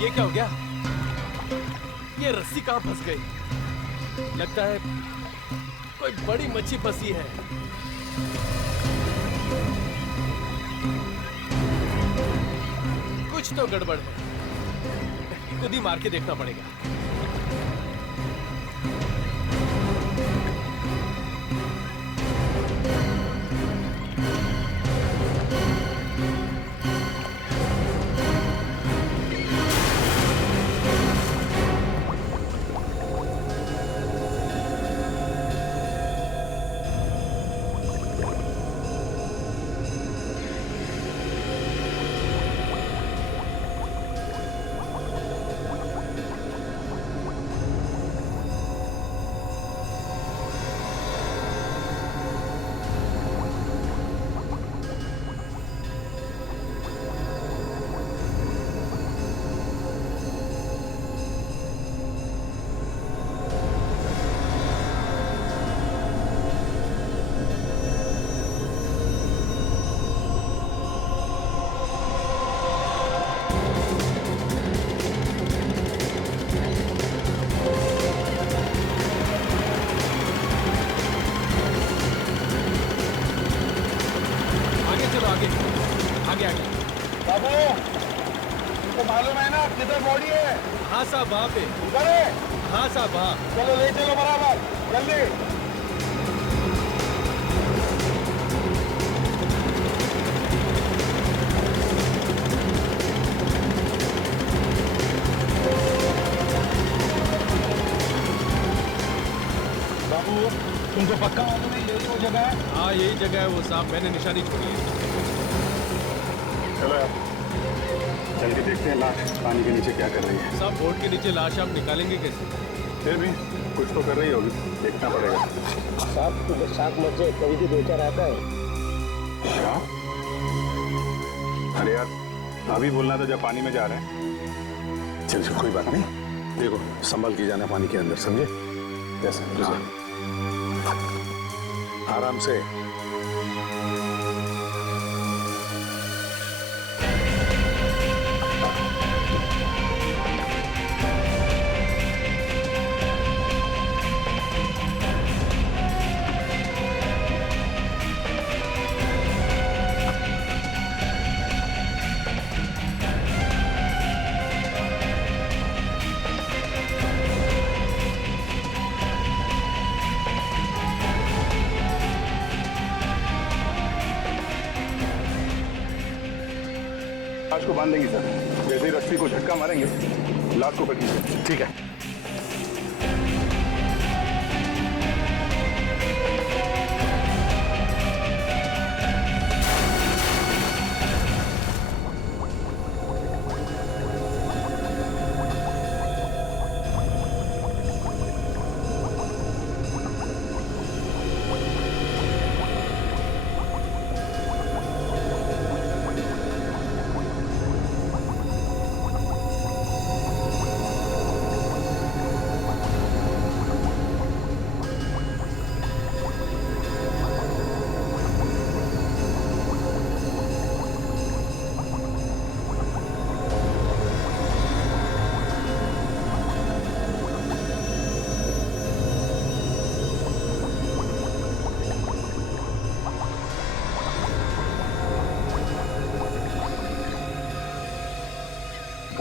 ये क्या हो गया? ये रस्सी कहाँ फंस गई? लगता है कोई बड़ी मच्छी फंसी है। कुछ तो गड़बड़ है, खुद ही मार के देखना पड़ेगा। बाबू, तुमको मालूम है ना किधर बॉडी है? हाँ साहब, वहाँ पे। उधर है? हाँ साहब, वहाँ। चलो ले चलो बराबर, जल्दी। बाबू, तुमको पक्का मालूम है यही वो जगह है? हाँ यही जगह है वो साहब, मैंने निशानी छोड़ी है। चलो यार, चल के देखते हैं लाश पानी के नीचे क्या कर रही है। साहब बोट के नीचे लाश आप निकालेंगे कैसे? फिर भी कुछ तो कर रही होगी, देखना पड़ेगा। साहब तुझे शाक मत जाए, कभी भी बेचा रहता है। शाक? अरे यार, अभी बोलना था जब पानी में जा रहे हैं। चल चल, कोई बात नहीं। देखो संभल के जाना पानी के अंदर, समझे? कैसे? हाँ। आराम से। लाश को बांध देंगे सर, जैसे ही रस्सी को झटका मारेंगे लाश को पकड़िए। ठीक है।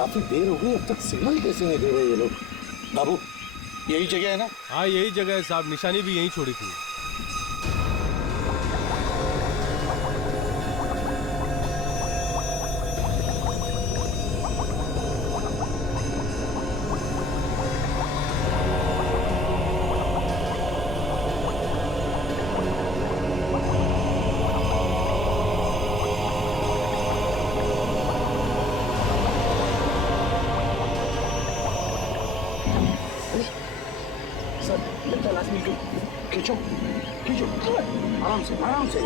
काफी देर हो गई, अब तक सिग्नल कैसे नहीं दे रहे ये लोग? बाबू, यही जगह है ना? हाँ यही जगह है साहब, निशानी भी यहीं छोड़ी थी। सर, लगता लास्ट मिनट खींचो, खींचो, आराम से, आराम से।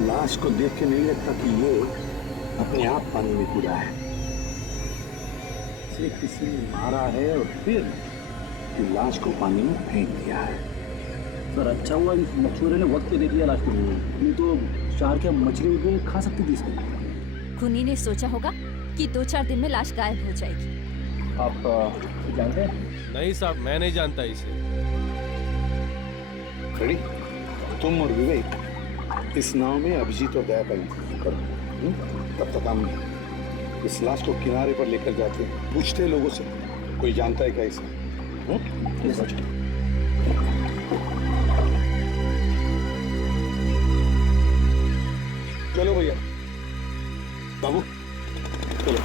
लाश को देख के नहीं लगता कि ये अपने आप पानी में कूदा है। इसे किसी ने मारा है और फिर लाश को पानी में फेंक दिया है। सर अच्छा हुआ इस मछुआरे ने वक्त पे देख लिया लाश को, नहीं तो शहर के मछली उठ के खा सकती थी इसको। खूनी ने सोचा होगा कि 2-4 दिन में लाश गायब हो जाएगी। आप जानते हैं? नहीं साहब, मैं नहीं जानता इसे। खड़ी, तुम और विवेक इस नाव में अभिजीत और दया का इंतजार करो। तब तक हम इस लाश को किनारे पर लेकर जाते हैं, पूछते हैं लोगों से, कोई जानता है क्या इसे? चलो भैया, बाबू चलो।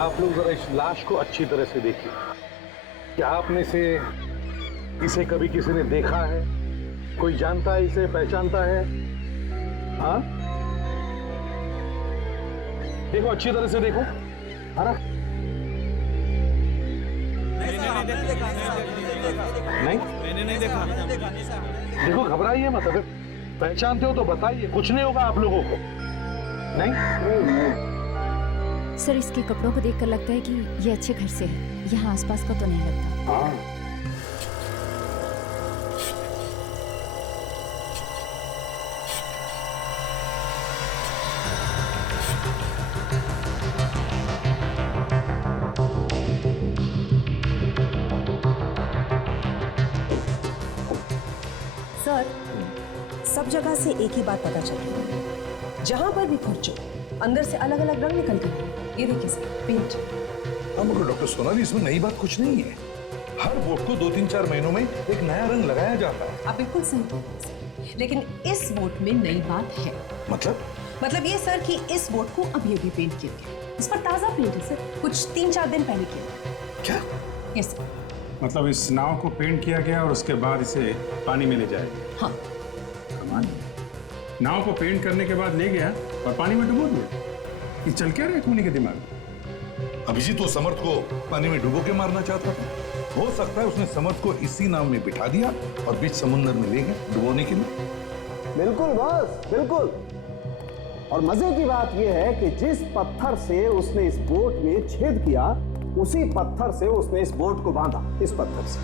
आप लोग जरा इस लाश को अच्छी तरह से देखिए। क्या आप में से इसे कभी किसी ने देखा है? कोई जानता है इसे, पहचानता है? हाँ, देखो अच्छी तरह से देखो। नहीं, मैंने नहीं देखा। देखो घबराइए मत, अगर पहचानते हो तो बताइए, कुछ नहीं होगा आप लोगों को। नहीं, सर इसके कपड़ों को देखकर लगता है कि ये अच्छे घर से है, यहाँ आसपास का तो नहीं लगता। हाँ, सर, सब जगह से एक ही बात पता चल रही है, जहां पर भी खोजो अंदर से अलग अलग रंग निकल गए। ये देखिए सर, पेंट। हाँ मगर डॉक्टर सोनाली, इसमें नई बात कुछ नहीं है। हर बोट को 2-3-4 महीनों में एक नया रंग लगाया जाता है। आप बिल्कुल सही कह रहे हैं सर, लेकिन इस बोट में नई बात है। मतलब ये सर कि इस बोट को अभी अभी पेंट किया गया। इस पर ताजा पेंट है सर, कुछ 3-4 दिन पहले किया। क्या? Yes sir. मतलब इस नाव को पेंट किया गया और उसके बाद इसे पानी में ले जाएगा? हाँ। कमाल। नाव को पेंट करने के बाद ले गया और पानी में डुबो दिया। ये चल क्या रहा है खूनी के दिमाग में? अभिजीत तो समर्थ को पानी में डुबो के मारना चाहता था। हो सकता है उसने समर्थ को इसी नाव में बिठा दिया और बीच समुद्र में ले गया डुबोने के लिए। बिल्कुल बॉस, बिल्कुल। और मजे की बात यह है कि जिस पत्थर से उसने इस बोट में छेद किया, उसी पत्थर से उसने इस बोट को बांधा। इस पत्थर से।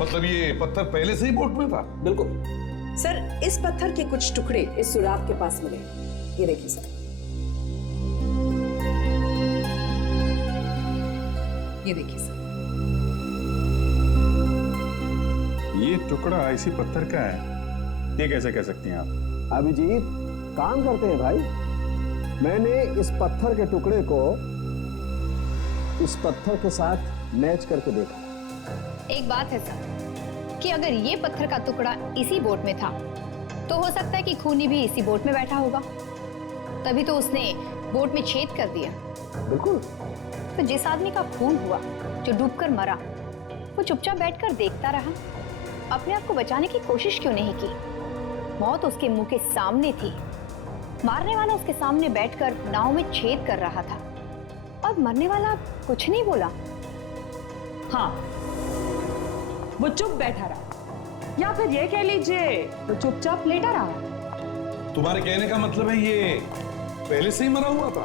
मतलब ये पत्थर पहले से ही बोट में था? बिल्कुल सर, इस पत्थर के कुछ टुकड़े इस सुराग के पास मिले। ये देखिए सर, ये देखिए सर। ये टुकड़ा इसी पत्थर का है, ये कैसे कह सकती हैं आप? अभिजीत काम करते हैं भाई। मैंने इस पत्थर के टुकड़े को इस पत्थर के साथ मैच करके देखा। एक बात है सर कि अगर ये पत्थर का टुकड़ा इसी बोट में था तो हो सकता है कि खूनी भी इसी बोट में बैठा होगा, तभी तो उसने बोट में छेद कर दिया। बिल्कुल। तो जिस आदमी का खून हुआ, जो डूबकर मरा, वो चुपचाप बैठकर देखता रहा, अपने आप को बचाने की कोशिश क्यों नहीं की? मौत उसके मुंह के सामने थी, मारने वाला उसके सामने बैठकर नाव में छेद कर रहा था और मरने वाला कुछ नहीं बोला। हाँ, वो चुप बैठा रहा, या फिर ये कह लीजिए वो चुपचाप लेटा रहा। तुम्हारे कहने का मतलब है ये पहले से ही मरा हुआ था?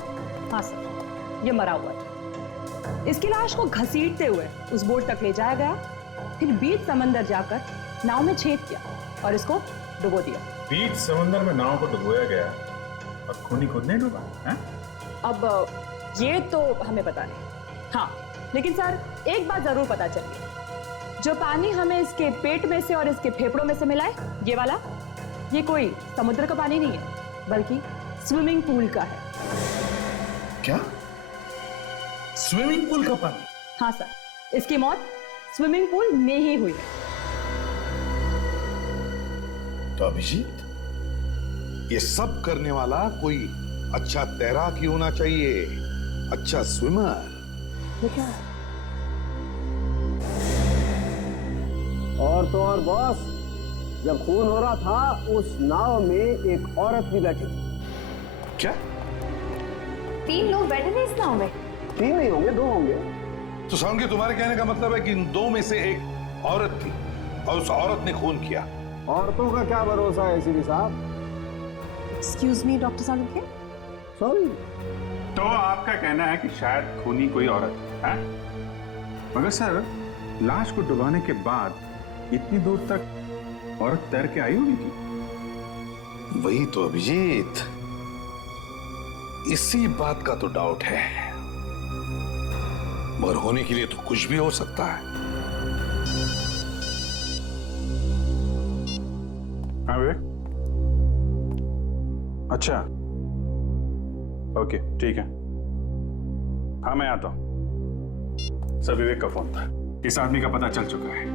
हाँ सर, ये मरा हुआ था। इसकी लाश को घसीटते हुए उस बोट तक ले जाया गया, फिर बीच समंदर जाकर नाव में छेद किया और इसको डुबो दिया। बीच समंदर में नाव को डुबोया गया और खूनी खुद नहीं डूबा है? अब ये तो हमें पता नहीं। हाँ, लेकिन सर एक बात जरूर पता चली, जो पानी हमें इसके पेट में से और इसके फेफड़ों में से मिला है, ये वाला, ये कोई समुद्र का पानी नहीं है, बल्कि स्विमिंग पूल का है। क्या? स्विमिंग पूल का पानी? हाँ सर, इसकी मौत स्विमिंग पूल में ही हुई है। तो अभिजीत, ये सब करने वाला कोई अच्छा तैराक ही होना चाहिए, अच्छा स्विमर। क्या? और तो और बॉस, जब खून हो रहा था उस नाव में एक औरत भी बैठी थी। क्या? 3 लोग बैठे थे इस नाव में? 3 नहीं होंगे, 2 होंगे। तो साउंड के तुम्हारे कहने का मतलब है कि इन 2 में से एक औरत थी और उस औरत ने खून किया। औरतों का क्या भरोसा है एसीपी साहब? Excuse me doctor Salunke. Sorry. तो आपका कहना है कि शायद खूनी कोई औरत है? मगर सर, लाश को डुबाने के बाद इतनी दूर तक औरत तैर के आई होगी क्या? वही तो अभिजीत, इसी बात का तो डाउट है, मगर होने के लिए तो कुछ भी हो सकता है। हाँ विवेक, अच्छा, ओके ठीक है, हाँ मैं आता हूं। सर विवेक का फोन था, इस आदमी का पता चल चुका है,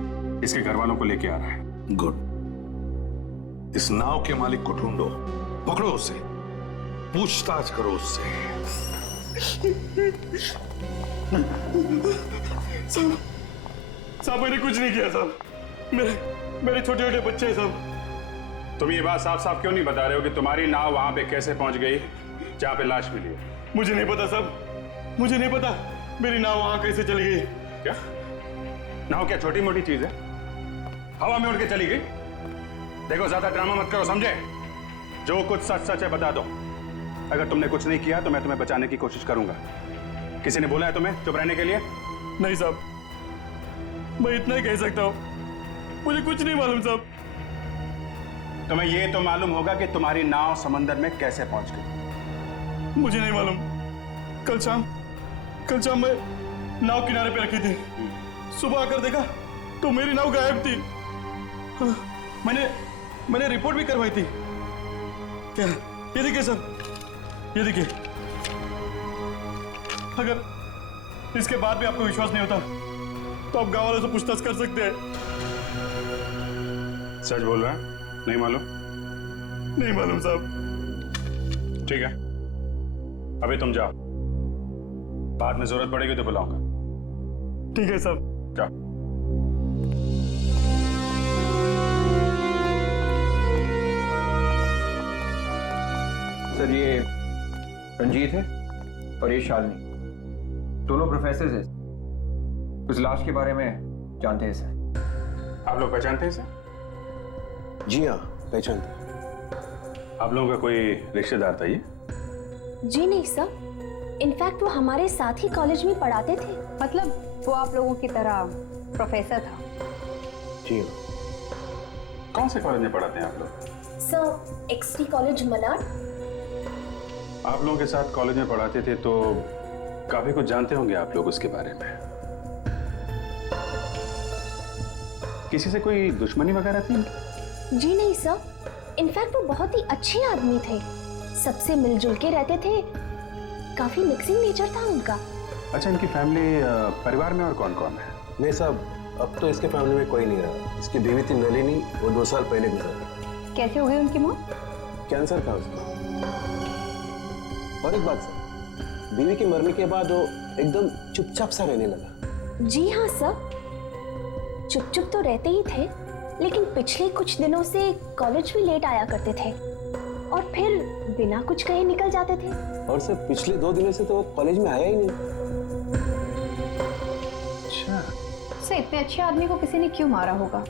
इसके घर वालों को लेके आ रहा है। गुड। इस नाव के मालिक को ढूंढो, पकड़ो उसे, पूछताछ करो उससे। साहब मैंने कुछ नहीं किया साहब, मेरे छोटे छोटे बच्चे हैं साहब। तुम ये बात साफ साफ क्यों नहीं बता रहे हो कि तुम्हारी नाव वहां पे कैसे पहुंच गई जहां पे लाश मिली है? मुझे नहीं पता साहब, मुझे नहीं पता मेरी नाव वहां कैसे चली गई। क्या नाव क्या छोटी मोटी चीज है, हवा में उड़ के चली गई? देखो ज्यादा ड्रामा मत करो, समझे? जो कुछ सच सच है बता दो। अगर तुमने कुछ नहीं किया तो मैं तुम्हें बचाने की कोशिश करूंगा। किसी ने बोला है तुम्हें चुप रहने के लिए? नहीं साहब, मैं इतना ही कह सकता हूं, मुझे कुछ नहीं मालूम साहब। तुम्हें यह तो मालूम होगा कि तुम्हारी नाव समंदर में कैसे पहुंच गई? मुझे नहीं मालूम। कल शाम मैं नाव किनारे पे रखी थी, सुबह आकर देखा तो मेरी नाव गायब थी। हाँ, मैंने रिपोर्ट भी करवाई थी। क्या ये देखिए सर, ये देखिए। अगर इसके बाद भी आपको विश्वास नहीं होता तो आप गांव वालों से पूछताछ कर सकते हैं। सच बोल रहा है? नहीं मालूम? नहीं मालूम साहब। ठीक है, अभी तुम जाओ, बाद में जरूरत पड़ेगी तो बुलाऊंगा। ठीक है साहब, जाओ। सर ये रंजीत है और ये शालिनी, दोनों प्रोफेसर हैं। उस लाश के बारे में जानते हैं सर। आप लोग पहचानते हैं सर? जी हाँ, पहचानते। आप लोगों का कोई रिश्तेदार था ये? जी नहीं सर, इनफैक्ट वो हमारे साथ ही कॉलेज में पढ़ाते थे। मतलब वो आप लोगों की तरह प्रोफेसर था? जी हाँ। कौन से कॉलेज में पढ़ाते हैं आप लोग? सर एक्सटी कॉलेज मलाड। आप लोगों के साथ कॉलेज में पढ़ाते थे तो काफी कुछ जानते होंगे आप लोग उसके बारे में। किसी से कोई दुश्मनी वगैरह थी? जी नहीं सर, इनफैक्ट वो बहुत ही अच्छे आदमी थे, सबसे मिलजुल के रहते थे, काफी मिक्सिंग नेचर था उनका। अच्छा, इनकी फैमिली परिवार में और कौन कौन है? नहीं साहब, अब तो इसके फैमिली में कोई नहीं रहा। इसकी बीवी थी नलिनी, वो 2 साल पहले गुजर गई। कैसे हो गई उनकी मौत? कैंसर था उसका। और एक बात सर, बीवी के मरने के बाद वो एकदम चुपचाप सा रहने लगा। जी हाँ सर, चुप चुप तो रहते ही थे, लेकिन पिछले कुछ दिनों से कॉलेज भी लेट आया करते थे और फिर बिना कुछ कहे निकल जाते थे। और सर पिछले 2 दिनों से तो वो कॉलेज में आया ही नहीं। अच्छा। सर इतने अच्छे आदमी को किसी ने क्यों मारा होगा?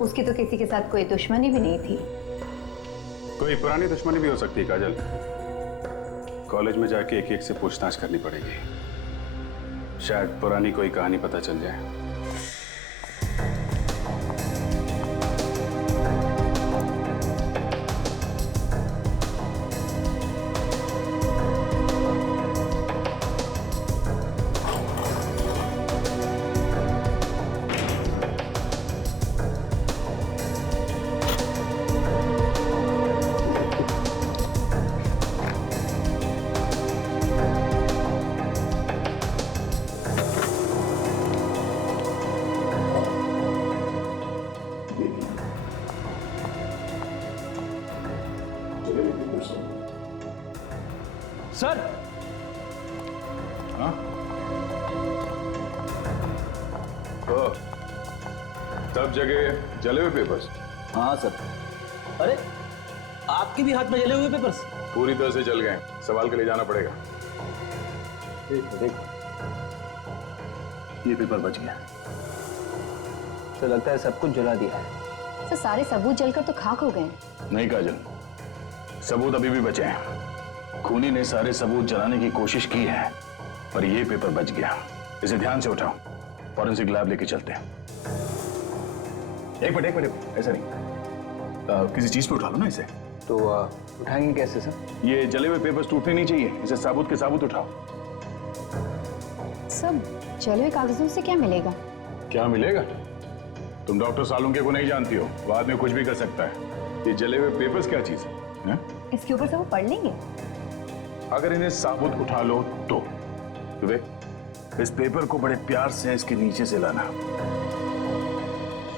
उसकी तो किसी के साथ कोई दुश्मनी भी नहीं थी। कोई पुरानी दुश्मनी भी हो सकती है काजल। कॉलेज में जाके एक एक से पूछताछ करनी पड़ेगी, शायद पुरानी कोई कहानी पता चल जाए। सर। हाँ? ओ, सब जगह जले हुए पेपर्स? हाँ सर। अरे आपके भी हाथ में जले हुए पेपर्स? पूरी तरह से जल गए, सवाल के लिए जाना पड़ेगा। देख ये पेपर बच गया। तो लगता है सब कुछ जला दिया है। सर सारे सबूत जलकर तो खाक हो गए। नहीं काजल, सबूत अभी भी बचे हैं। खूनी ने सारे सबूत जलाने की कोशिश की है, पर ये पेपर बच गया। इसे ध्यान से उठाओ, फॉरेंसिक लैब लेके चलते हैं। एक मिनट, ऐसा नहीं, किसी चीज पे उठा लो ना इसे। तो उठाएंगे कैसे सर? ये जले हुए पेपर्स टूटने नहीं चाहिए, इसे साबुत के साबुत उठाओ। सब जले हुए कागजों से क्या मिलेगा? क्या मिलेगा? तुम डॉक्टर सालुंके को नहीं जानती हो, बाद में कुछ भी कर सकता है। ये जले हुए पेपर्स क्या चीज है? इसके ऊपर से वो पढ़ लेंगे। अगर इन्हें साबुत उठा लो तो वे इस पेपर को बड़े प्यार से इसके नीचे से लाना,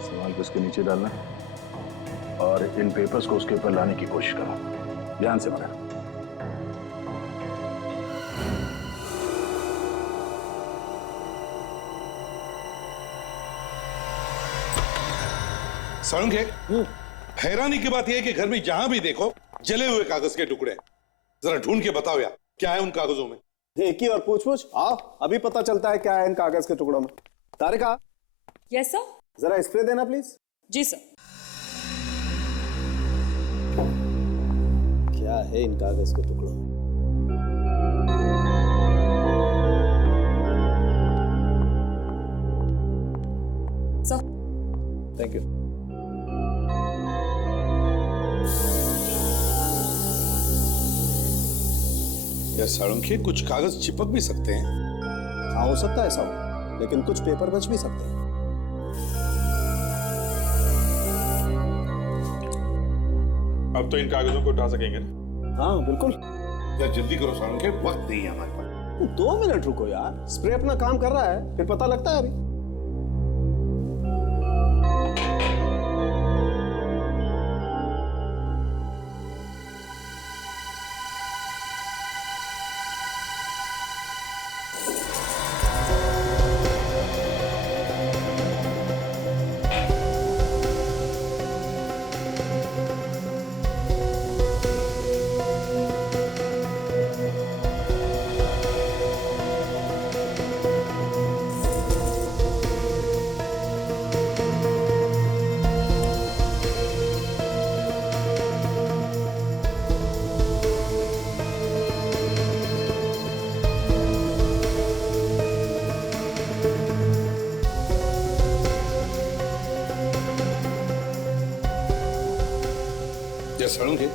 सवाल को इसके नीचे डालना और इन पेपर्स को उसके ऊपर लाने की कोशिश करो। ध्यान से मगर। सालुंके, हैरानी की बात यह है कि घर में जहां भी देखो जले हुए कागज के टुकड़े। जरा ढूंढ के बताओ यार, क्या है उन कागजों में? देखिए और पूछ आओ, अभी पता चलता है क्या है इन कागज के टुकड़ों में। तारिका। Yes sir. जरा स्प्रे देना प्लीज। जी सर। क्या है इन कागज के टुकड़ों में? सर। Thank you. यार सालुंके, कुछ कागज चिपक भी सकते हैं। हाँ हो सकता है ऐसा हो, लेकिन कुछ पेपर बच भी सकते हैं। अब तो इन कागजों को उठा सकेंगे ना? हाँ बिल्कुल। यार जल्दी करो सालुंके, वक्त नहीं है हमारे पास। 2 मिनट रुको यार, स्प्रे अपना काम कर रहा है, फिर पता लगता है अभी। सालुंके,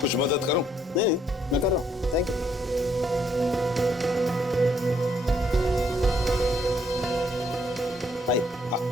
कुछ मदद करूं? नहीं, मैं कर रहा हूं। Thank you. भाई हाँ।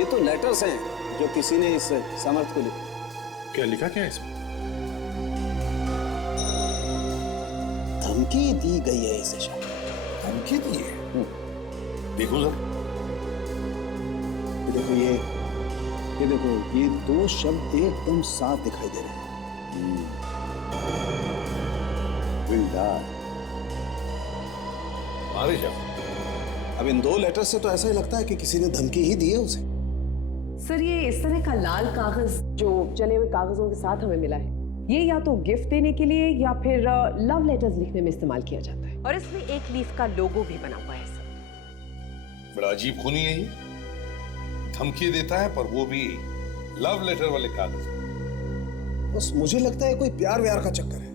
ये तो लेटर्स हैं जो किसी ने इस समर्थ को लिखे। क्या लिखा क्या है इसमें? धमकी दी गई है इसे शायद। धमकी दी है? देखो जरा। ये देखो ये दो शब्द एकदम साफ दिखाई दे रहे हैं। विलदार। अरे जा। अब इन दो लेटर से तो ऐसा ही लगता है कि किसी ने धमकी ही दी है उसे। सर ये इस तरह का लाल कागज जो जले हुए कागजों के साथ हमें मिला है, ये या तो गिफ्ट देने के लिए या फिर लव लेटर्स लिखने में इस्तेमाल किया जाता है। और इसमें एक लीफ का लोगो भी बना हुआ है सर। बड़ा अजीब खूनी है ये। धमकी देता है पर वो भी लव लेटर वाले कागज। बस मुझे लगता है कोई प्यार व्यार का चक्कर है।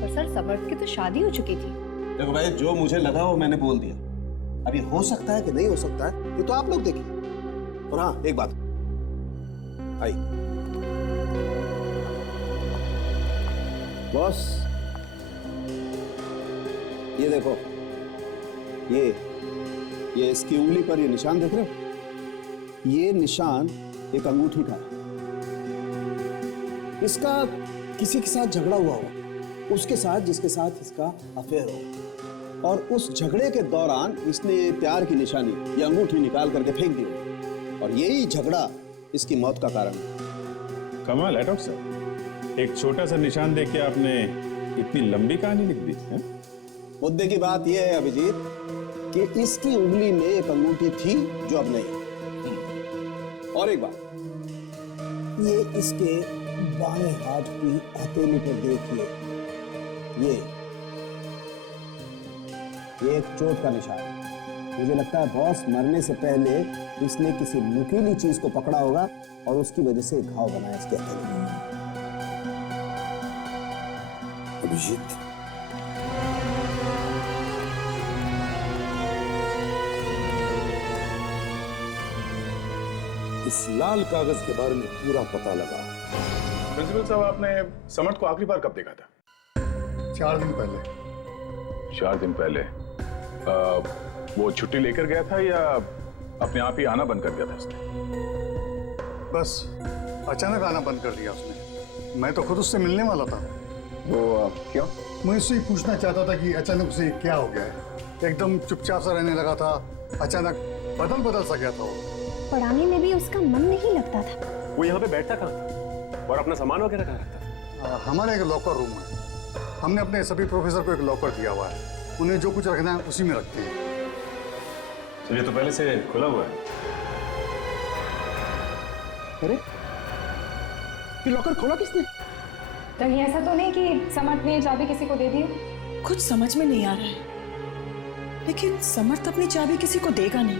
पर सर समर्थ की तो शादी हो चुकी थी। देखो भाई, जो मुझे लगा वो मैंने बोल दिया। अभी हो सकता है कि नहीं हो सकता है, ये तो आप लोग देखिए। और हाँ, एक बात आई बॉस, ये देखो, ये इसकी उंगली पर ये निशान देख रहे हो? ये निशान एक अंगूठी का है। इसका किसी के साथ झगड़ा हुआ होगा, उसके साथ जिसके साथ इसका अफेयर हो, और उस झगड़े के दौरान इसने ये प्यार की निशानी, ये अंगूठी निकाल करके फेंक दी, और यही झगड़ा इसकी मौत का कारण है। कमाल है डॉक्टर साहब, एक छोटा सा निशान देख के आपने इतनी लंबी कहानी लिख दी है? मुद्दे की बात यह है अभिजीत कि इसकी उंगली में एक अंगूठी थी जो अब नहीं। और एक बात, ये इसके बाएं हाथ की हथेली पर देखिए, ये एक चोट का निशान है। मुझे लगता है बॉस मरने से पहले इसने किसी नुकीली चीज को पकड़ा होगा और उसकी वजह से घाव बनाया इसके हथेली में। अभिजीत, इस लाल कागज के बारे में पूरा पता लगा। प्रिंसिपल साहब, आपने समर्थ को आखिरी बार कब देखा था? 4 दिन पहले। 4 दिन पहले? वो छुट्टी लेकर गया था या अपने आप ही आना बंद कर दिया था उसने? बस अचानक आना बंद कर दिया उसने। मैं तो खुद उससे मिलने वाला था। वो क्यों? मैं उससे पूछना चाहता था कि अचानक उसे क्या हो गया है। एकदम चुपचाप सा रहने लगा था, अचानक बदल सा गया था वो। पढ़ाने में भी उसका मन नहीं लगता था। वो यहाँ पे बैठता कहाँ था और अपना सामान वगैरह कहाँ रखता था? हमारा एक लॉकर रूम है, हमने अपने सभी प्रोफेसर को एक लॉकर दिया हुआ है, उन्हें जो कुछ रखना है उसी में रखते हैं। तो ये तो पहले से खुला हुआ है। अरे ये लॉकर खोला किसने? कहीं ऐसा तो नहीं कि समर्थ ने चाबी किसी को दे दी? कुछ समझ में नहीं आ रहा है, लेकिन समर्थ अपनी चाबी किसी को देगा नहीं,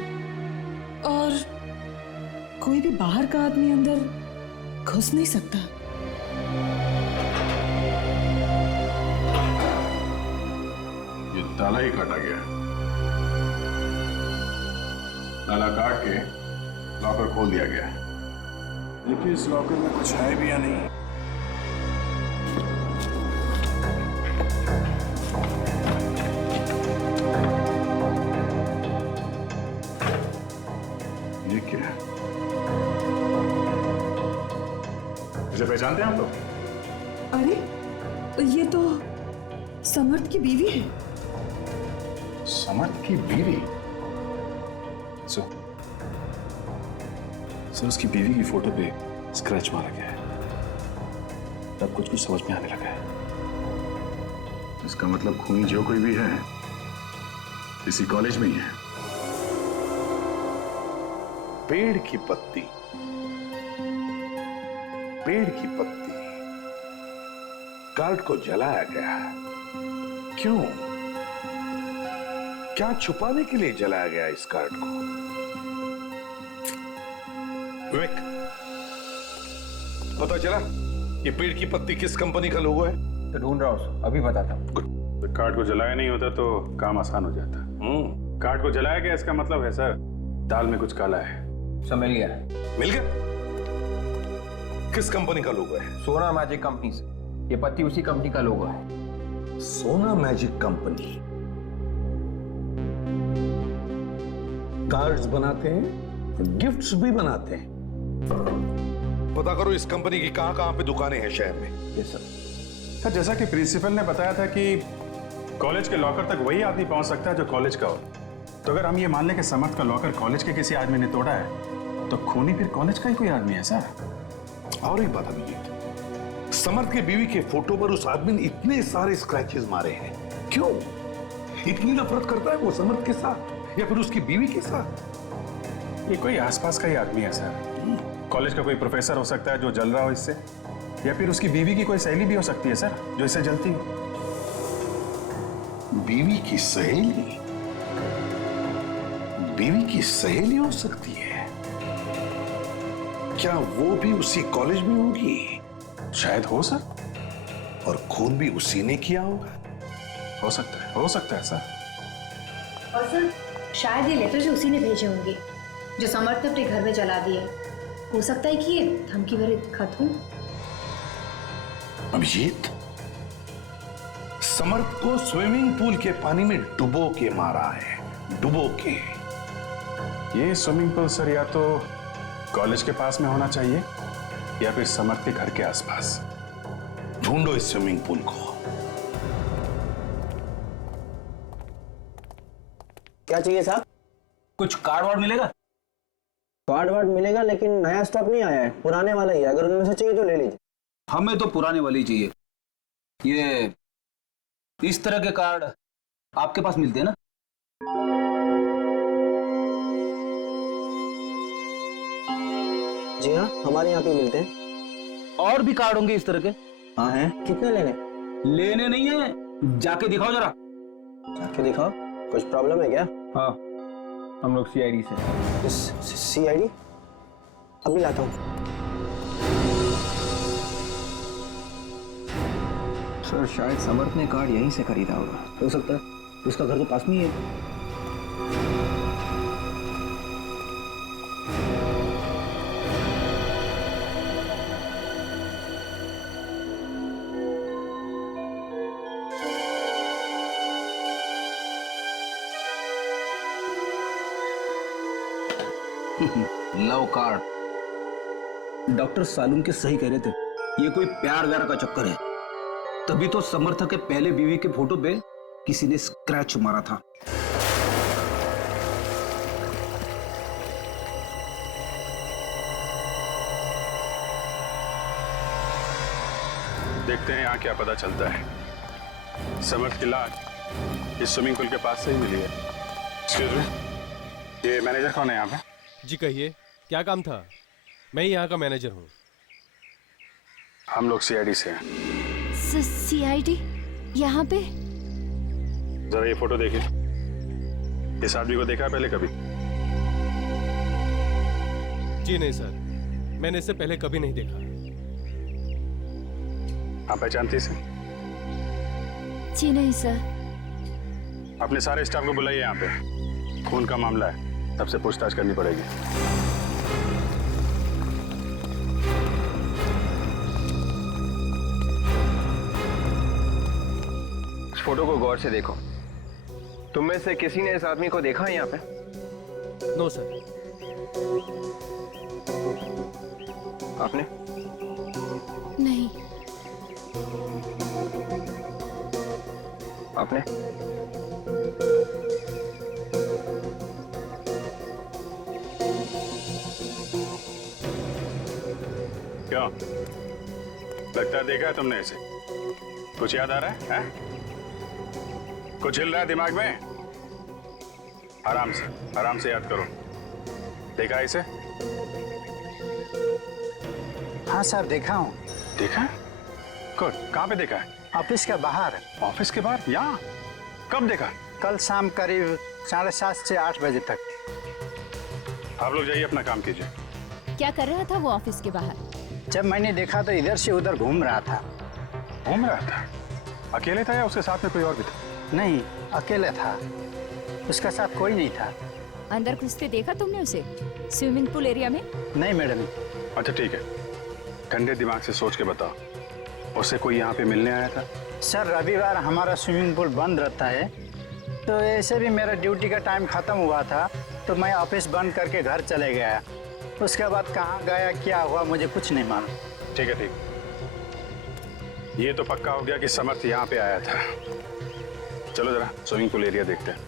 और कोई भी बाहर का आदमी अंदर घुस नहीं सकता। ये ताला ही काटा गया। ताला काट के लॉकर खोल दिया गया। देखिए इस लॉकर में कुछ है भी या नहीं। ये क्या है? इसे पहचानते हैं आप लोग? अरे ये तो समर्थ की बीवी है। समर्थ की बीवी? सर उसकी बीवी की फोटो पे स्क्रैच मारा गया है। तब कुछ समझ में आने लगा है। इसका मतलब खूनी जो कोई भी है इसी कॉलेज में ही है। पेड़ की पत्ती, पेड़ की पत्ती, कार्ड को जलाया गया। क्यों? क्या छुपाने के लिए जलाया गया इस कार्ड को? विवेक, पता चला ये पेड़ की पत्ती किस कंपनी का लोगो है? तो ढूंढ रहा हूँ, अभी बताता हूँ। तो कार्ड को जलाया नहीं होता तो काम आसान हो जाता। कार्ड को जलाया गया इसका मतलब है सर दाल में कुछ काला है। सब मिल गया। मिल गया? किस कंपनी का लोगो है? सोना मैजिक कंपनी से। ये पत्ती उसी कंपनी का लोगो है। सोना मैजिक कंपनी कार्ड्स बनाते हैं गिफ्ट्स भी बनाते हैं। पता करो इस कंपनी की कहां-कहां पे दुकानें हैं शहर में। Yes sir. सर जैसा कि प्रिंसिपल ने बताया था कि कॉलेज के लॉकर तक वही आदमी पहुंच सकता है जो कॉलेज का हो, तो अगर हम ये मान लें कि समर्थ का लॉकर कॉलेज के किसी आदमी ने तोड़ा है, तो खूनी फिर कॉलेज का ही कोई आदमी है सर। और एक बात अभिजीत, समर्थ की बीवी के फोटो पर उस आदमी ने इतने सारे स्क्रैचेस मारे हैं, क्यों? इतनी नफरत करता है वो समर्थ के साथ या फिर उसकी बीवी के साथ? ये कोई आसपास का ही आदमी है सर। कॉलेज का कोई प्रोफेसर हो सकता है जो जल रहा हो इससे, या फिर उसकी बीवी की कोई सहेली भी हो सकती है सर जो इससे जलती हो। बीवी की सहेली? बीवी की सहेली हो सकती है? क्या वो भी उसी कॉलेज में होगी? शायद हो सर। और खून भी उसी ने किया होगा? हो सकता है सर। और सर शायद ये लेटर्स उसी ने भेजे होंगे जो समर्थ ने अपने घर में जला दिए। हो सकता है कि ये धमकी भरे खत हो। अभिजीत, समर्थ को स्विमिंग पूल के पानी में डुबो के मारा है, डुबो के। ये स्विमिंग पूल सर या तो कॉलेज के पास में होना चाहिए या फिर समर्थ के घर के आसपास। ढूंढो इस स्विमिंग पूल को। क्या चाहिए साहब? कुछ कार्ड वार्ड मिलेगा? कार्ड वार्ड मिलेगा, लेकिन नया स्टॉक नहीं आया है, पुराने वाला ही है। अगर उनमें से चाहिए तो ले लीजिए। हमें तो पुराने वाली चाहिए। ये इस तरह के कार्ड आपके पास मिलते हैं ना? जी हाँ, हमारे यहाँ पे मिलते हैं। और भी कार्ड होंगे इस तरह के? हाँ हैं। कितने लेने? लेने नहीं है, जाके दिखाओ जरा। जाके दिखाओ? कुछ प्रॉब्लम है क्या? हाँ, हम लोग सीआईडी से। सीआईडी? अभी लाता हूँ। सर शायद समर्थ ने कार्ड यहीं से खरीदा होगा। हो सकता है, उसका घर तो पास में ही है। Love card. डॉक्टर सालूम के सही कह रहे थे, ये कोई प्यार व्यार का चक्कर है। तभी तो समर्थ के पहले बीवी के फोटो पे किसी ने स्क्रैच मारा था। देखते हैं यहाँ क्या पता चलता है। समर्थ की लाश इस स्विमिंग पूल के पास से ही मिली है। एक्सक्यूज मी, ये मैनेजर कौन है यहाँ पे? जी कहिए, क्या काम था? मैं ही यहाँ का मैनेजर हूँ। हम लोग सीआईडी से हैं। सीआईडी? यहाँ पे? जरा ये फोटो देखिए। इस आदमी को देखा है पहले कभी? जी नहीं सर, मैंने इससे पहले कभी नहीं देखा। आप पहचानती इसे? जी नहीं सर। अपने सारे स्टाफ को बुलाइए यहाँ पे। खून का मामला है, सबसे पूछताछ करनी पड़ेगी। इस फोटो को गौर से देखो। तुम में से किसी ने इस आदमी को देखा है यहाँ पे? No sir. आपने? नहीं। आपने? क्यों? लगता है देखा है तुमने इसे। कुछ याद आ रहा है? कुछ हिल रहा है दिमाग में? आराम से याद करो। देखा है इसे? हाँ सर, देखा हूँ। देखा है? गुड। कहाँ पे देखा है? ऑफिस के बाहर। ऑफिस के बाहर? यहाँ? कब देखा? कल शाम करीब 7:30 से 8 बजे तक। आप लोग जाइए, अपना काम कीजिए। क्या कर रहा था वो ऑफिस के बाहर? जब मैंने देखा तो इधर से उधर घूम रहा था। घूम रहा था? अकेले था या उसके साथ में कोई और भी था? नहीं, अकेले था। उसके साथ कोई नहीं था। अंदर घुसते देखा तुमने उसे स्विमिंग पूल एरिया में? नहीं मैडम। अच्छा ठीक है, ठंडे दिमाग से सोच के बताओ, उससे कोई यहाँ पे मिलने आया था? सर रविवार हमारा स्विमिंग पूल बंद रहता है, तो ऐसे भी मेरा ड्यूटी का टाइम खत्म हुआ था तो मैं ऑफिस बंद करके घर चले गया। उसके बाद कहाँ गया क्या हुआ मुझे कुछ नहीं मालूम। ठीक है, ठीक। ये तो पक्का हो गया कि समर्थ यहाँ पे आया था। चलो जरा स्विमिंग पूल एरिया देखते हैं।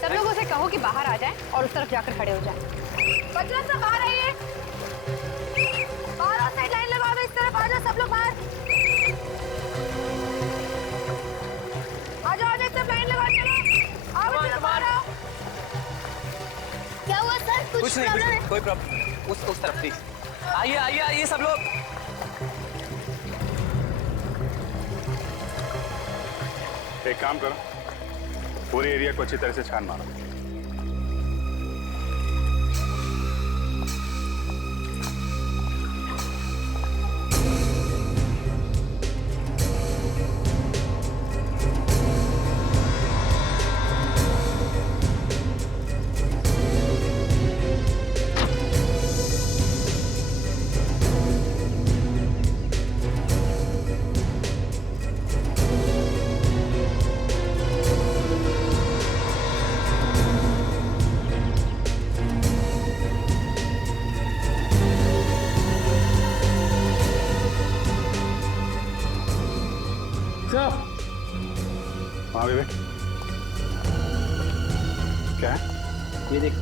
सब लोगों से कहो कि बाहर आ जाएं और उस तरफ जाकर खड़े हो जाएं। बच्चों सब बाहर आइए, बाहर साइड लाइन लगाओ, इस तरफ आ जाओ सब लोग बाहर। आ जाओ, इस तरफ लाइन लगाओ, चलो आओ बच्चों बाहर आओ। क्या हुआ सर? कुछ प्रॉब्लम है? कोई प्रॉब्लम उस तरफ प्लीज। आइए आइए आइए सब लोग। एक काम करो, पूरे एरिया को अच्छी तरह से छान मारो। हाँ विवेक, क्या है? ये देख।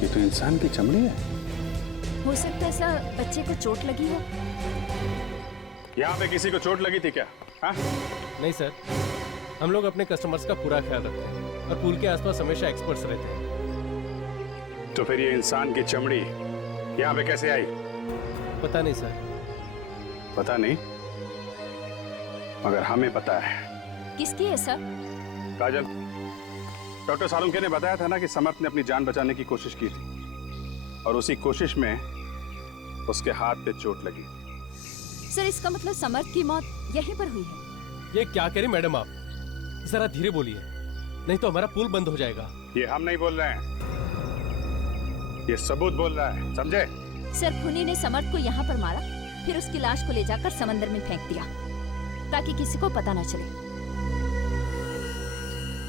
ये तो इंसान की चमड़ी है। हो सकता है सर बच्चे को चोट लगी हो। यहाँ पे किसी को चोट लगी थी क्या? हाँ? नहीं सर, हम लोग अपने कस्टमर्स का पूरा ख्याल रखते हैं और पूल के आसपास हमेशा एक्सपर्ट्स रहते हैं। तो फिर ये इंसान की चमड़ी यहाँ पे कैसे आई? पता नहीं सर। पता नहीं, मगर हमें पता है। किसकी है सर? काजल, डॉक्टर सालुंके ने बताया था ना कि समर्थ ने अपनी जान बचाने की कोशिश की थी और उसी कोशिश में उसके हाथ पे चोट लगी। सर इसका मतलब समर्थ की मौत यहीं पर हुई है? ये क्या कह रही मैडम आप? जरा धीरे बोलिए, नहीं तो हमारा पुल बंद हो जाएगा। ये हम नहीं बोल रहे हैं, ये सबूत बोल रहा है, समझे? सर खूनी ने समर्थ को यहाँ पर मारा, फिर उसकी लाश को ले जाकर समंदर में फेंक दिया ताकि किसी को पता न चले।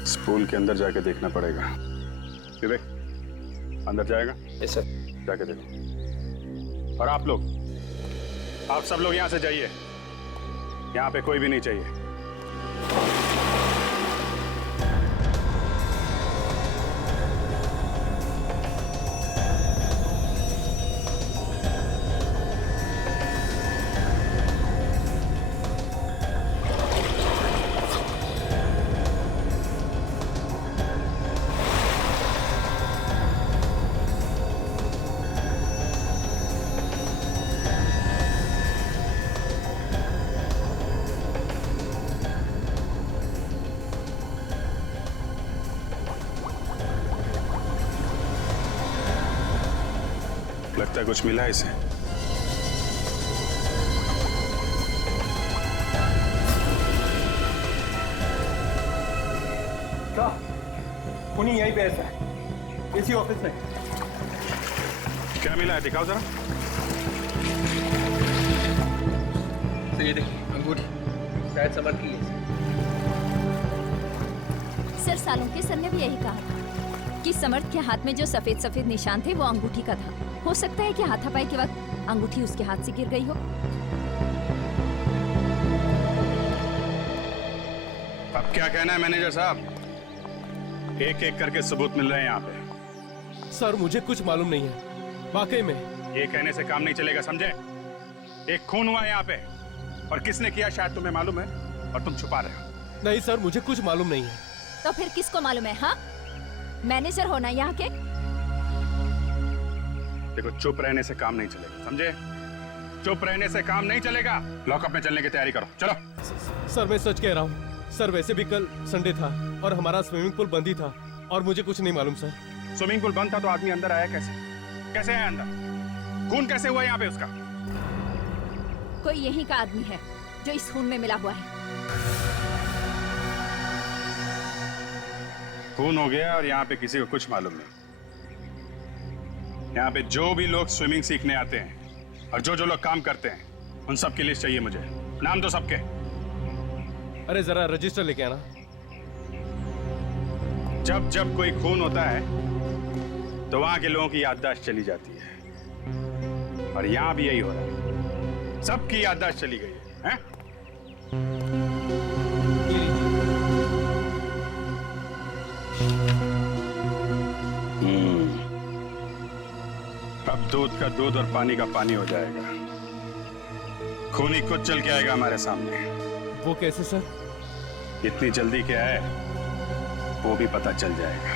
इस पूल के अंदर जाके देखना पड़ेगा। विवेक, अंदर जाएगा? Yes sir. जाके देखो। और आप लोग, आप सब लोग यहाँ से जाइए, यहाँ पे कोई भी नहीं चाहिए। लगता है कुछ मिला है इसे। खूनी यहीं पे है, इसी ऑफिस में। क्या मिला है, दिखाओ जरा। तो ये देखिए अंगूठी, शायद समर्थ की है। सर सालुंके सर ने भी यही कहा था कि समर्थ के हाथ में जो सफेद सफेद निशान थे वो अंगूठी का था। हो सकता है कि हाथापाई के वक्त अंगूठी उसके हाथ से गिर गई हो। अब क्या कहना है मैनेजर साहब? एक एक करके सबूत मिल रहे हैं यहाँ पे। सर मुझे कुछ मालूम नहीं है, वाकई में। ये कहने से काम नहीं चलेगा, समझे? एक खून हुआ है यहाँ पे और किसने किया शायद तुम्हें मालूम है और तुम छुपा रहे हो। नहीं सर, मुझे कुछ मालूम नहीं है। तो फिर किसको मालूम है? हाँ, मैनेजर होना यहाँ के। देखो, चुप रहने से काम नहीं चलेगा, समझे? चुप रहने से काम नहीं चलेगा। लॉकअप में चलने की तैयारी करो, चलो। सर मैं सच कह रहा हूँ सर, वैसे भी कल संडे था और हमारा स्विमिंग पूल बंद ही था और मुझे कुछ नहीं मालूम सर। स्विमिंग पूल बंद था तो आदमी अंदर आया कैसे? कैसे आया अंदर? खून कैसे हुआ यहाँ पे उसका? कोई यहीं का आदमी है जो इस खून में मिला हुआ है। खून हो गया और यहाँ पे किसी को कुछ मालूम नहीं। यहाँ पे जो भी लोग स्विमिंग सीखने आते हैं और जो लोग काम करते हैं उन सब की लिस्ट चाहिए मुझे। नाम दो सबके। अरे जरा रजिस्टर लेके आना। जब जब कोई खून होता है तो वहां के लोगों की याददाश्त चली जाती है, और यहां भी यही हो रहा है, सबकी याददाश्त चली गई है, हैं? अब दूध का दूध और पानी का पानी हो जाएगा। खूनी खुद चल के आएगा हमारे सामने। वो कैसे सर? इतनी जल्दी क्या है, वो भी पता चल जाएगा।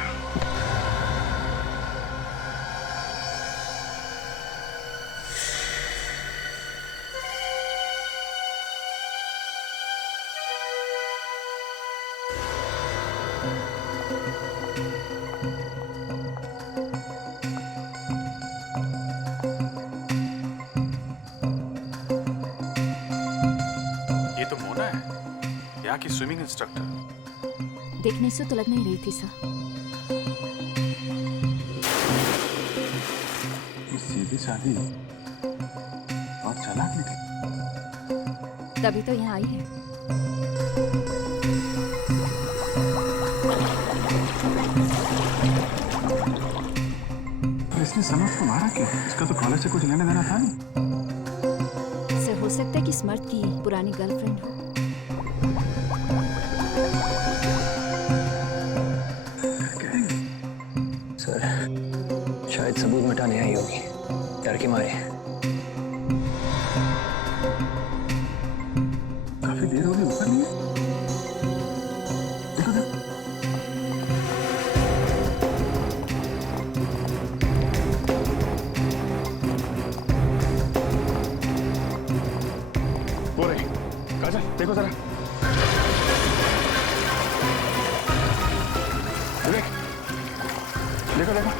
ये तो मोना है, यहाँ की स्विमिंग इंस्ट्रक्टर। देखने से तो लग नहीं रही थी सर। सीधी सादी और चालाक निकली। तभी तो यहाँ आई है। इसने समर्थ को मारा क्यों? इसका तो कॉलेज से कुछ लेने देना था नहीं। सर हो सकता है कि स्मर्थ की पुरानी गर्लफ्रेंड हो। सर शायद सबूत मिटाने आई होगी, डर के मारे। काफी देर हो गई, ऊपर नहीं है। देखो देखो। वो रही काजल, देखो जरा। विवेक देखो देखो।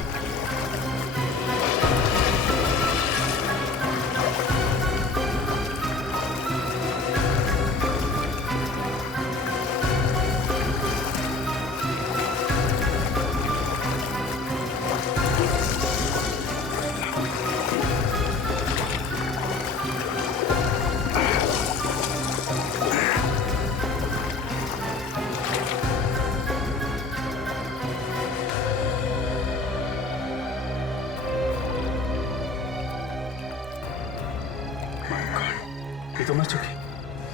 ये तो मर चुकी,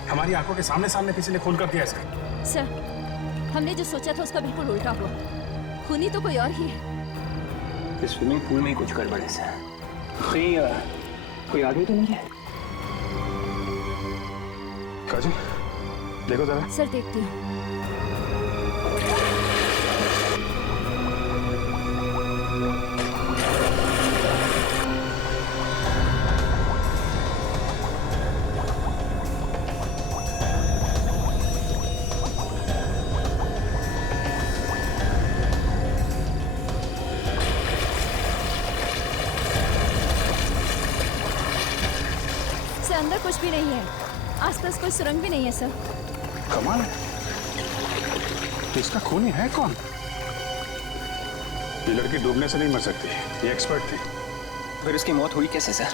हमारी आंखों के सामने सामने किसी ने खून कर दिया इसका। सर हमने जो सोचा था उसका बिल्कुल उल्टा हुआ। खूनी तो कोई और ही है। इस स्विमिंग पूल में ही कुछ गड़बड़ है सर। कोई आदमी तो नहीं है? काजल देखो जरा। सर देखती हूँ। अंदर कुछ भी नहीं है, आसपास कोई सुरंग भी नहीं है सर। कमाल है, तो इसका खूनी है कौन? ये लड़की डूबने से नहीं मर सकती, ये एक्सपर्ट थी। फिर उसकी मौत हुई कैसे सर?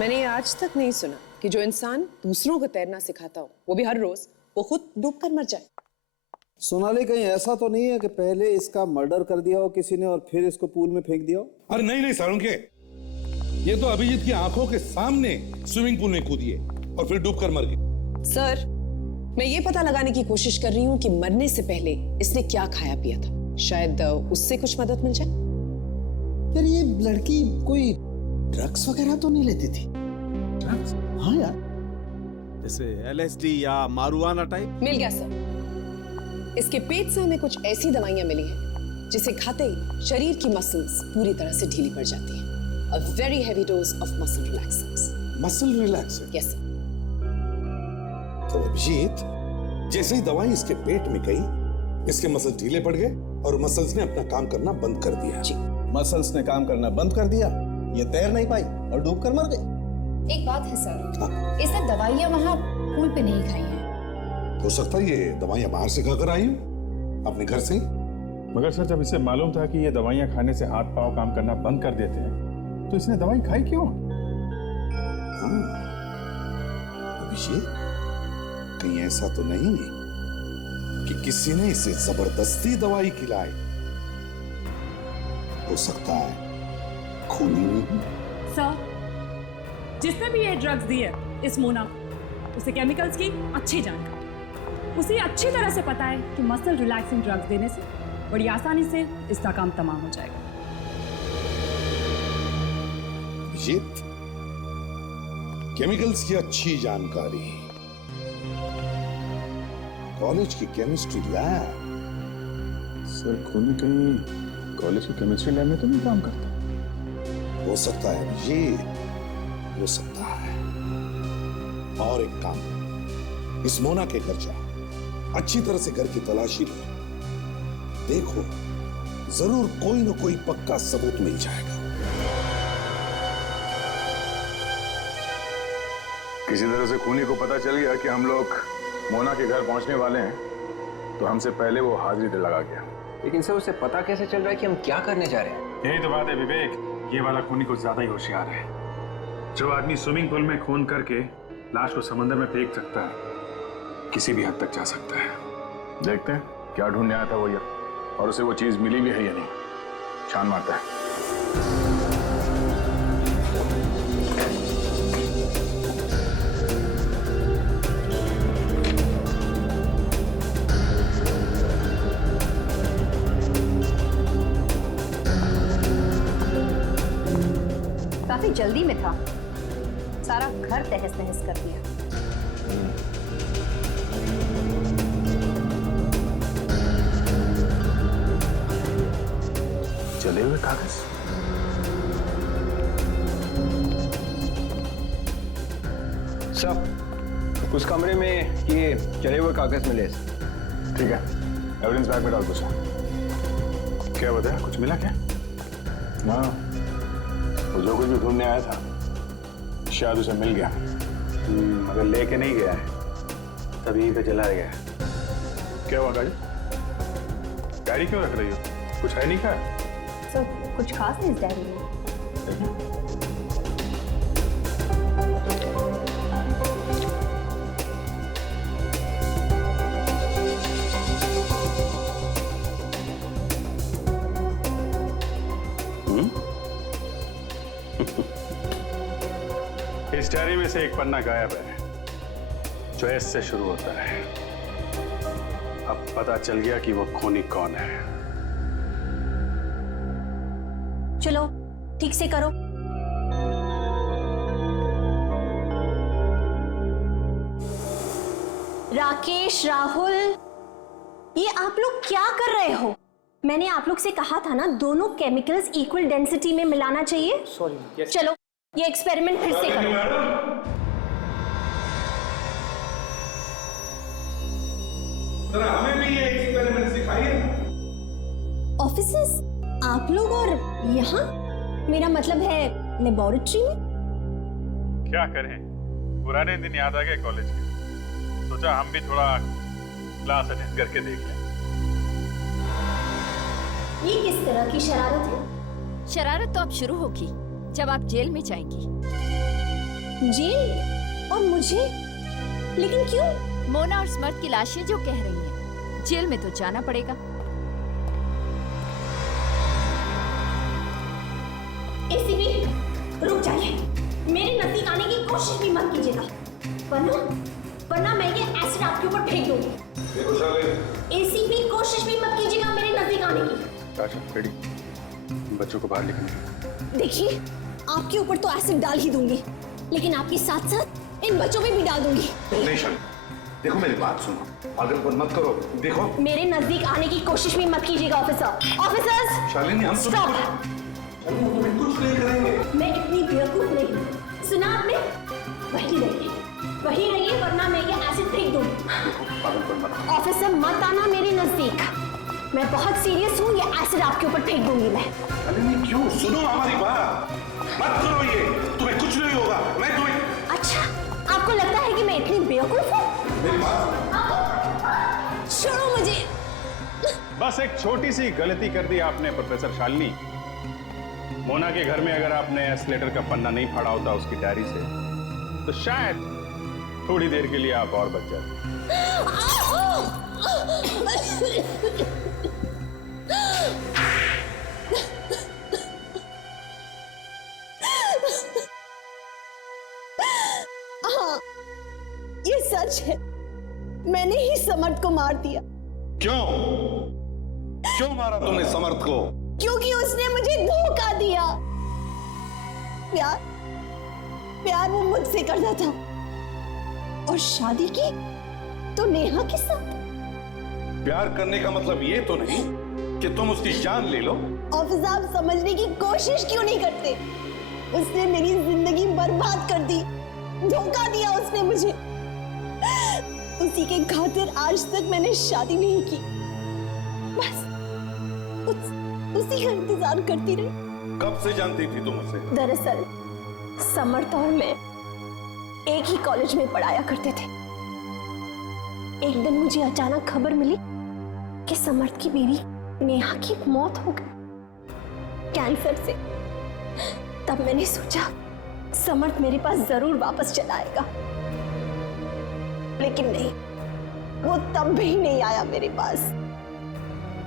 मैंने आज तक नहीं सुना कि जो इंसान दूसरों को तैरना सिखाता हो, वो भी हर रोज, वो खुद डूबकर मर जाए। सोनाली कहीं ऐसा तो नहीं है कि पहले इसका मर्डर कर दिया हो किसी ने और फिर इसको पूल में फेंक दिया हो? अरे नहीं नहीं सारुंके, ये तो अभिजीत की आंखों के सामने स्विमिंग पूल में कूदी है और फिर डूबकर मर गई। सर मैं ये पता लगाने की कोशिश कर रही हूँ कि मरने से पहले इसने क्या खाया पिया था, शायद उससे कुछ मदद मिल जाए। यार ये लड़की कोई ड्रग्स वगैरह तो नहीं लेती थी? ड्रग्स? हाँ यार, जैसे LSD या मारुआना टाइप। मिल गया सर, इसके पेट से हमें कुछ ऐसी दवाइयां मिली हैं जिसे खाते ही शरीर की मसल्स पूरी तरह से ढीली पड़ जाती हैं। A very heavy dose of muscle relaxants. Muscle relaxant? Yes sir. तो अभिजीत, जैसे ही दवाई इसके पेट में गई, इसके मसल ढीले पड़ गए और मसल्स ने अपना काम करना बंद कर दिया। जी। मसल्स ने काम करना बंद कर दिया, ये तैर नहीं पाई और डूबकर मर गई। एक बात है सर, इसने दवाइयाँ वहाँ पूल पे नहीं खाई हैं। हो सकता है ये दवाइयां बाहर से खाकर आई हूं, अपने घर से। मगर सर जब इसे मालूम था कि ये दवाइयां खाने से हाथ पांव काम करना बंद कर देते हैं तो इसने दवाई खाई क्यों? अभिषेक, कहीं ऐसा तो नहीं कि किसी ने इसे जबरदस्ती दवाई खिलाई? हो सकता है खूनी नहीं। सर, जिसने भी ये ड्रग्स दी है इस मोना को, उसे केमिकल्स की अच्छी जानकारी, उसे अच्छी तरह से पता है कि मसल रिलैक्सिंग ड्रग्स देने से बड़ी आसानी से इसका काम तमाम हो जाएगा। अभिजीत, केमिकल्स की अच्छी जानकारी, कॉलेज की केमिस्ट्री लैब। सर खूनी कहीं कॉलेज की केमिस्ट्री लैब में तो नहीं काम करता? हो सकता है अभिजीत, हो सकता है। और एक काम, इस मोना के घर जा, अच्छी तरह से घर की तलाशी लो, देखो जरूर कोई ना कोई पक्का सबूत मिल जाएगा। किसी तरह से खूनी को पता चल गया कि हम लोग मोना के घर पहुंचने वाले हैं, तो हमसे पहले वो हाजिरी लगा गया। लेकिन सर उसे पता कैसे चल रहा है कि हम क्या करने जा रहे हैं? यही तो बात है विवेक, ये वाला खूनी कुछ ज्यादा ही होशियार है। जो आदमी स्विमिंग पूल में खून करके लाश को समंदर में फेंक सकता है, किसी भी हद तक जा सकता है। देखते हैं क्या ढूंढने आया था वो, और उसे वो चीज मिली भी है या नहीं। छान मारता है। काफी जल्दी में था, सारा घर तहस नहस कर दिया। चले हुए कागज। सर उस कमरे में ये चले हुए कागज मिले। ठीक है, एविडेंस बैग में डाल दो सर। क्या बताया, कुछ मिला क्या? हाँ, वो जो कुछ भी ढूंढने आया था शायद उसे मिल गया। अगर लेके नहीं गया है तभी पे चला गया। क्या हुआ गाड़ी? गाड़ी क्यों रख रही हो? कुछ है नहीं क्या? सर कुछ खास नहीं इस डायरी में। इस डायरी में से एक पन्ना गायब है जो एस से शुरू होता है। अब पता चल गया कि वो खूनी कौन है। चलो ठीक से करो। राकेश, राहुल, ये आप लोग क्या कर रहे हो? मैंने आप लोग से कहा था ना, दोनों केमिकल्स इक्वल डेंसिटी में मिलाना चाहिए। सॉरी। चलो ये एक्सपेरिमेंट फिर से करो। हमें भी ये एक्सपेरिमेंट सिखाइए। ऑफिसर्स, आप लोग और यहाँ? मेरा मतलब है लेबोरेटरी में। क्या करें, पुराने दिन याद आ गए कॉलेज के। सोचा हम भी थोड़ा क्लास अटेंड करके देख लें। ये किस तरह की शरारत है? शरारत तो अब शुरू होगी जब आप जेल में जाएंगी। जेल? और मुझे? लेकिन क्यों? मोना और स्मर्थ की लाशें जो कह रही हैं, जेल में तो जाना पड़ेगा। एसीपी, रुक जाइए। मेरे नजदीक आने की कोशिश भी मत कीजिएगा, वरना मैं ये एसिड आपके ऊपर फेंक दूंगी। एसीपी, कोशिश भी मत कीजिएगा मेरे नजदीक आने की। रेडी, बच्चों को बाहर निकलने। देखिए, आपके ऊपर तो एसिड डाल ही दूंगी, लेकिन आपके साथ साथ इन बच्चों में भी डाल दूंगी। नहीं शालिनी, देखो मेरी बात सुनो, पागलपन मत करो। देखो, मेरे नजदीक आने की कोशिश भी मत कीजिएगा ऑफिसर। ऑफिसर्स, शालिनी हम स्टॉप। तुम्हें कुछ नहीं करेंगे। मैं इतनी बेवकूफ नहीं। सुना आपने? वही रहिए, वरना मैं ये एसिड फेंक दूंगी। ऑफिसर मत आना मेरे नजदीक, मैं बहुत सीरियस हूँ। ये एसिड आपके ऊपर फेंक दूंगी मैं। शालिनी क्यों? सुनो हमारी बात, मत करो ये, तुम्हें कुछ नहीं होगा। मैं तुम्हें। अच्छा, आपको लगता है कि मैं इतनी बेवकूफ हूँ? मेरी बात छोड़ो मुझे। बस एक छोटी सी गलती कर दी आपने प्रोफेसर शालिनी। मोना के घर में अगर आपने एस्केलेटर का पन्ना नहीं फाड़ा होता उसकी डायरी से, तो शायद थोड़ी देर के लिए आप और बच जाते। हाँ, ये सच है, मैंने ही समर्थ को मार दिया। क्यों? क्यों मारा तुमने समर्थ को? क्योंकि उसने मुझे धोखा दिया। प्यार प्यार वो मुझसे करता था, और शादी की तो नेहा के साथ। प्यार करने का मतलब ये तो नहीं कि तुम उसकी जान ले लो। ऑफिस आप समझने की कोशिश क्यों नहीं करते? उसने मेरी जिंदगी बर्बाद कर दी, धोखा दिया उसने मुझे। उसी के खातिर आज तक मैंने शादी नहीं की, बस उसी का इंतजार करती रही। कब से जानती थी तुम उसे? दरअसल समर्थ और मैं एक ही कॉलेज में पढ़ाया करते थे। एक दिन मुझे अचानक खबर मिली कि समर्थ की बीवी नेहा की मौत हो गई कैंसर से। तब मैंने सोचा समर्थ मेरे पास जरूर वापस चला आएगा, लेकिन नहीं, वो तब भी नहीं आया मेरे पास।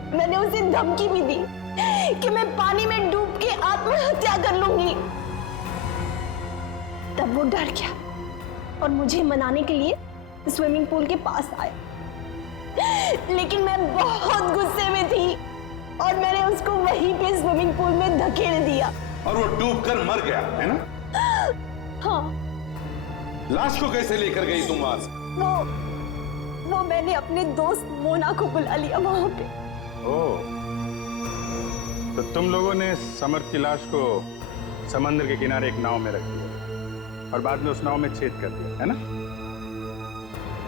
मैंने उसे धमकी भी दी कि मैं पानी में डूब के आत्महत्या कर लूंगी। तब वो डर गया और मुझे मनाने के लिए स्विमिंग पूल के पास आया, लेकिन मैं बहुत गुस्से में थी और मैंने उसको वहीं पे स्विमिंग पूल में धकेल दिया। और वो डूबकर मर गया, है ना? हाँ। लाश को कैसे लेकर गई तुम वहां से? वो मैंने अपने दोस्त मोना को बुला लिया वहां पे। ओह, तो तुम लोगों ने समर्थ की लाश को समंदर के किनारे एक नाव में रख दिया और बाद में उस नाव में छेद कर दिया, है ना?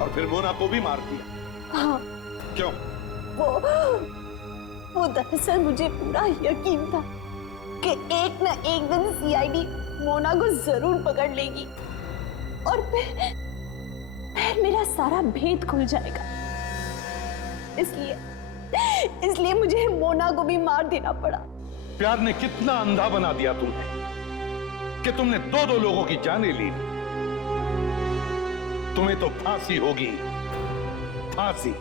और फिर मोना को भी मार दिया। हाँ। क्यों? वो दरअसल मुझे पूरा यकीन था कि एक न एक दिन सीआईडी मोना को जरूर पकड़ लेगी और फिर मेरा सारा भेद खुल जाएगा। इसलिए मुझे मोना को भी मार देना पड़ा। प्यार ने कितना अंधा बना दिया तुम्हें कि तुमने दो लोगों की जानें ली। तुम्हें तो फांसी होगी, फांसी।